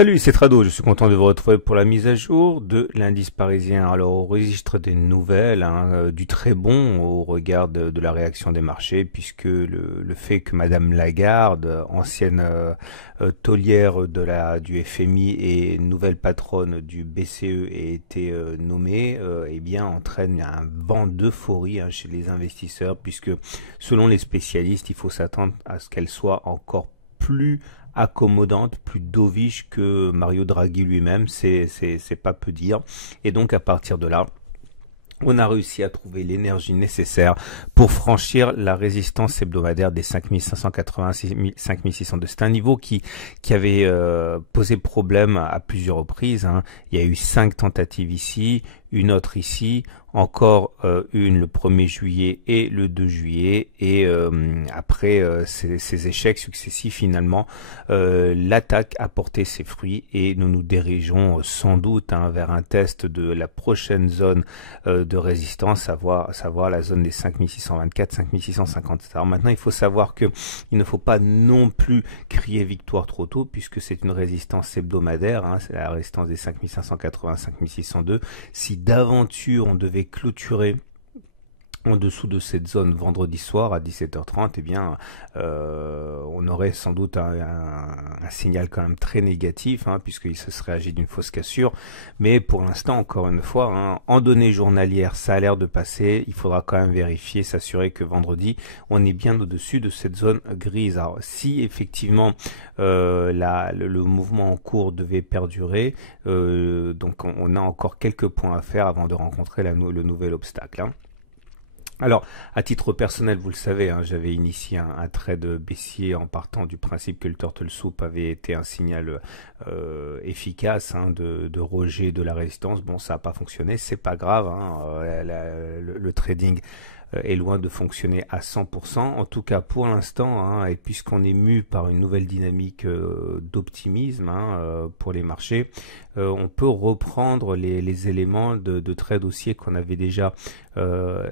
Salut, c'est Trado, je suis content de vous retrouver pour la mise à jour de l'indice parisien. Alors, au registre des nouvelles, du très bon au regard de la réaction des marchés, puisque le fait que Madame Lagarde, ancienne taulière du FMI et nouvelle patronne du BCE, ait été nommée, eh bien, entraîne un vent d'euphorie chez les investisseurs, puisque selon les spécialistes, il faut s'attendre à ce qu'elle soit encore plus accommodante, plus dovish que Mario Draghi lui-même, c'est pas peu dire. Et donc à partir de là, on a réussi à trouver l'énergie nécessaire pour franchir la résistance hebdomadaire des 5580, 5602. C'est un niveau qui avait posé problème à plusieurs reprises. Il y a eu 5 tentatives ici, une autre ici, encore une le 1er juillet et le 2 juillet. Et après ces échecs successifs, finalement, l'attaque a porté ses fruits et nous nous dirigeons sans doute vers un test de la prochaine zone de résistance, à savoir la zone des 5624, 5650. Alors maintenant, il faut savoir que il ne faut pas non plus crier victoire trop tôt, puisque c'est une résistance hebdomadaire, c'est la résistance des 5580, 5602. Si d'aventure on devait clôturer en dessous de cette zone vendredi soir à 17h30, eh bien, on aurait sans doute un signal quand même très négatif, puisqu'il se serait agi d'une fausse cassure. Mais pour l'instant, encore une fois, en données journalières, ça a l'air de passer. Il faudra quand même vérifier, s'assurer que vendredi, on est bien au-dessus de cette zone grise. Alors, si effectivement le mouvement en cours devait perdurer, donc on a encore quelques points à faire avant de rencontrer le nouvel obstacle. Alors, à titre personnel, vous le savez, j'avais initié un trade baissier en partant du principe que le Turtle Soup avait été un signal efficace de rejet de la résistance. Bon, ça n'a pas fonctionné, c'est pas grave, le trading est loin de fonctionner à 100%. En tout cas, pour l'instant, et puisqu'on est mu par une nouvelle dynamique d'optimisme pour les marchés, on peut reprendre les éléments de trade haussier qu'on avait déjà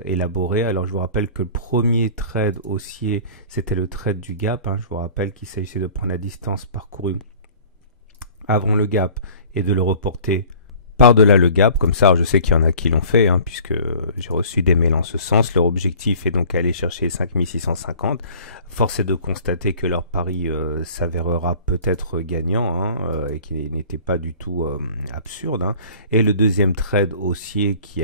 élaboré. Alors, je vous rappelle que le premier trade haussier, c'était le trade du gap. Je vous rappelle qu'il s'agissait de prendre la distance parcourue avant le gap et de le reporter par-delà le gap. Comme ça, je sais qu'il y en a qui l'ont fait, puisque j'ai reçu des mails en ce sens. Leur objectif est donc aller chercher les 5650. Force est de constater que leur pari s'avérera peut-être gagnant, et qu'il n'était pas du tout absurde. Et le deuxième trade haussier qui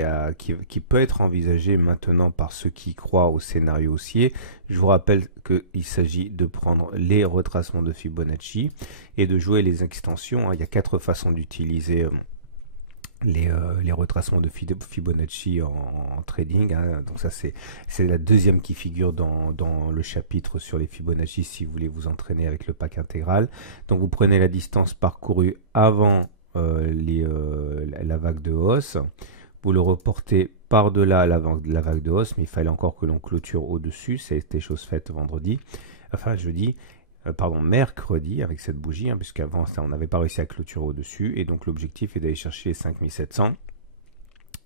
peut être envisagé maintenant par ceux qui croient au scénario haussier, je vous rappelle qu'il s'agit de prendre les retracements de Fibonacci et de jouer les extensions. Il y a 4 façons d'utiliser les retracements de Fibonacci en trading, donc ça c'est la deuxième qui figure dans le chapitre sur les Fibonacci si vous voulez vous entraîner avec le pack intégral. Donc vous prenez la distance parcourue avant la vague de hausse, vous le reportez par-delà la vague de hausse, mais il fallait encore que l'on clôture au-dessus. C'était chose faite mercredi avec cette bougie, puisqu'avant on n'avait pas réussi à clôturer au-dessus, et donc l'objectif est d'aller chercher les 5700.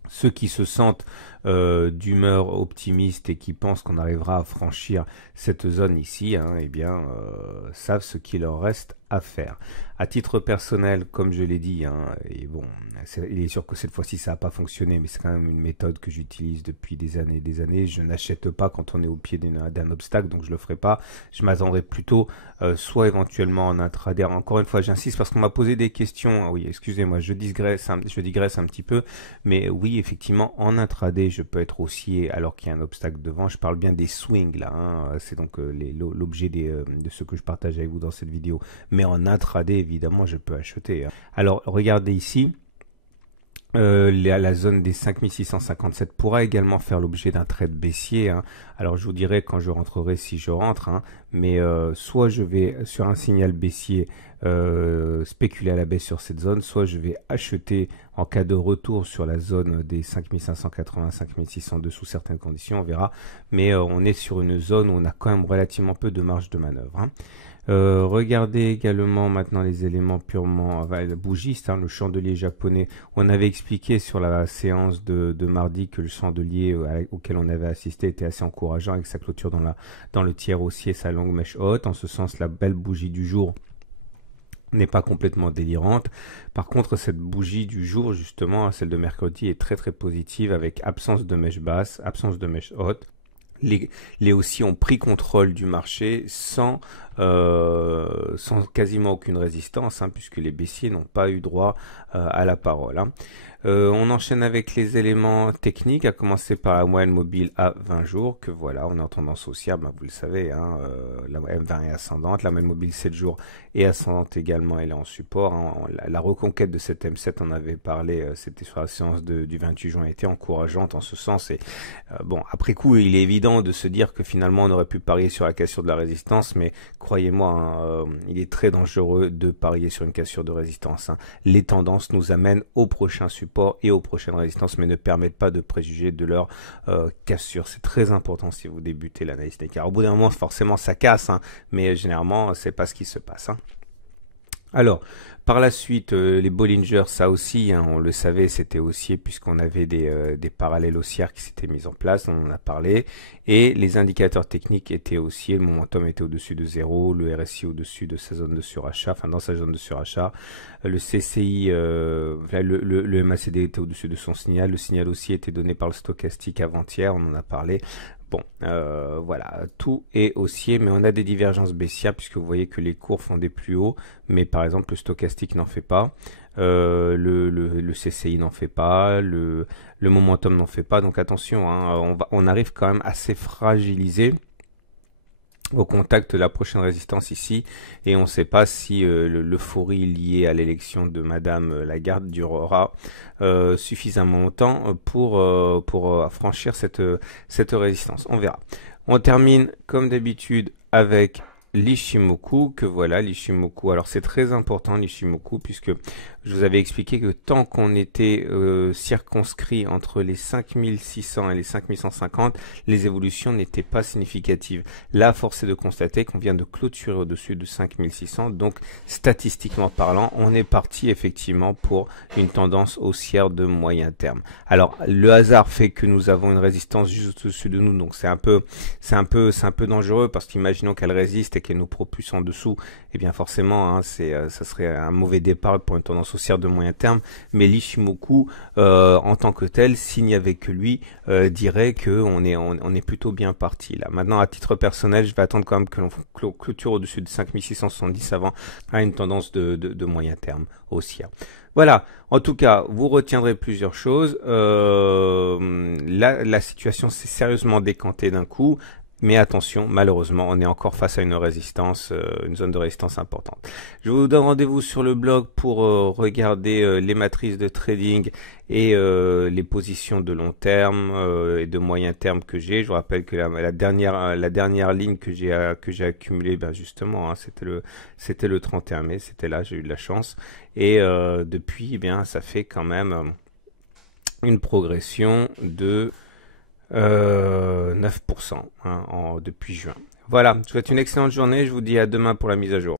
Ceux qui se sentent d'humeur optimiste et qui pensent qu'on arrivera à franchir cette zone ici, savent ce qu'il leur reste à faire. À titre personnel, comme je l'ai dit, et bon, il est sûr que cette fois-ci ça n'a pas fonctionné, mais c'est quand même une méthode que j'utilise depuis des années et des années. Je n'achète pas quand on est au pied d'un obstacle, donc je le ferai pas. Je m'attendrai plutôt soit éventuellement en intraday. Encore une fois, j'insiste parce qu'on m'a posé des questions. Oui, excusez-moi, je digresse un petit peu, mais oui, effectivement, en intraday, je peux être haussier alors qu'il y a un obstacle devant. Je parle bien des swings là, c'est donc l'objet de ce que je partage avec vous dans cette vidéo. Mais en intraday, évidemment, je peux acheter. Alors, regardez ici. La zone des 5657 pourra également faire l'objet d'un trade baissier. Alors je vous dirai quand je rentrerai si je rentre, mais soit je vais sur un signal baissier spéculer à la baisse sur cette zone, soit je vais acheter en cas de retour sur la zone des 5580, 5602 sous certaines conditions, on verra. Mais on est sur une zone où on a quand même relativement peu de marge de manœuvre. Regardez également maintenant les éléments purement bougistes, le chandelier japonais. On avait expliqué sur la séance de mardi que le chandelier auquel on avait assisté était assez encourageant avec sa clôture dans le tiers haussier, sa longue mèche haute. En ce sens, la belle bougie du jour n'est pas complètement délirante. Par contre, cette bougie du jour, justement, celle de mercredi, est très très positive avec absence de mèche basse, absence de mèche haute. Les haussiers ont pris contrôle du marché sans quasiment aucune résistance, hein, puisque les baissiers n'ont pas eu droit à la parole. Hein. On enchaîne avec les éléments techniques, à commencer par la moyenne mobile à 20 jours, que voilà, on est en tendance haussière, ben vous le savez, hein, la M20 est ascendante, la moyenne mobile 7 jours est ascendante également, elle est en support. Hein. La reconquête de cette M7, on avait parlé, c'était sur la séance du 28 juin, était encourageante en ce sens. Et bon, après coup, il est évident de se dire que finalement, on aurait pu parier sur la cassure de la résistance, mais croyez-moi, hein, il est très dangereux de parier sur une cassure de résistance. Hein. Les tendances nous amènent au prochain support et aux prochaines résistances, mais ne permettent pas de préjuger de leur cassure. C'est très important si vous débutez l'analyse des car. Au bout d'un moment, forcément, ça casse, hein, mais généralement, c'est pas ce qui se passe. Hein. Alors, par la suite, les Bollinger, ça aussi, hein, on le savait, c'était haussier puisqu'on avait des parallèles haussières qui s'étaient mis en place, on en a parlé, et les indicateurs techniques étaient haussiers, le momentum était au-dessus de 0, le RSI au-dessus de sa zone de surachat, enfin dans sa zone de surachat, le CCI, le MACD était au-dessus de son signal, le signal aussi était donné par le stochastique avant-hier, on en a parlé. Bon, voilà, tout est haussier, mais on a des divergences baissières puisque vous voyez que les cours font des plus hauts, mais par exemple le stochastique n'en fait pas, le CCI n'en fait pas, le momentum n'en fait pas, donc attention, hein, on arrive quand même assez fragilisé au contact de la prochaine résistance ici, et on ne sait pas si l'euphorie liée à l'élection de Madame Lagarde durera suffisamment longtemps pour franchir cette résistance. On verra. On termine comme d'habitude avec l'Ichimoku, que voilà, l'Ichimoku. Alors c'est très important l'Ichimoku, puisque je vous avais expliqué que tant qu'on était circonscrit entre les 5600 et les 5150, les évolutions n'étaient pas significatives. Là, force est de constater qu'on vient de clôturer au-dessus de 5600, donc statistiquement parlant, on est parti effectivement pour une tendance haussière de moyen terme. Alors, le hasard fait que nous avons une résistance juste au-dessus de nous, donc c'est un peu dangereux, parce qu'imaginons qu'elle résiste et qu'elle nous propulse en dessous, et bien forcément, hein, ça serait un mauvais départ pour une tendance haussière de moyen terme, mais l'Ichimoku en tant que tel, s'il n'y avait que lui, dirait que on est plutôt bien parti là. Maintenant, à titre personnel, je vais attendre quand même que l'on clôture au-dessus de 5670 avant à une tendance de moyen terme haussière. Voilà, en tout cas, vous retiendrez plusieurs choses. La situation s'est sérieusement décantée d'un coup. Mais attention, malheureusement, on est encore face à une résistance, une zone de résistance importante. Je vous donne rendez-vous sur le blog pour regarder les matrices de trading et les positions de long terme et de moyen terme que j'ai. Je vous rappelle que la dernière ligne que j'ai accumulée, ben justement, hein, c'était le 31 mai, c'était là, j'ai eu de la chance. Et depuis, eh bien, ça fait quand même une progression de 9% hein, depuis juin. Voilà, je vous souhaite une excellente journée, je vous dis à demain pour la mise à jour.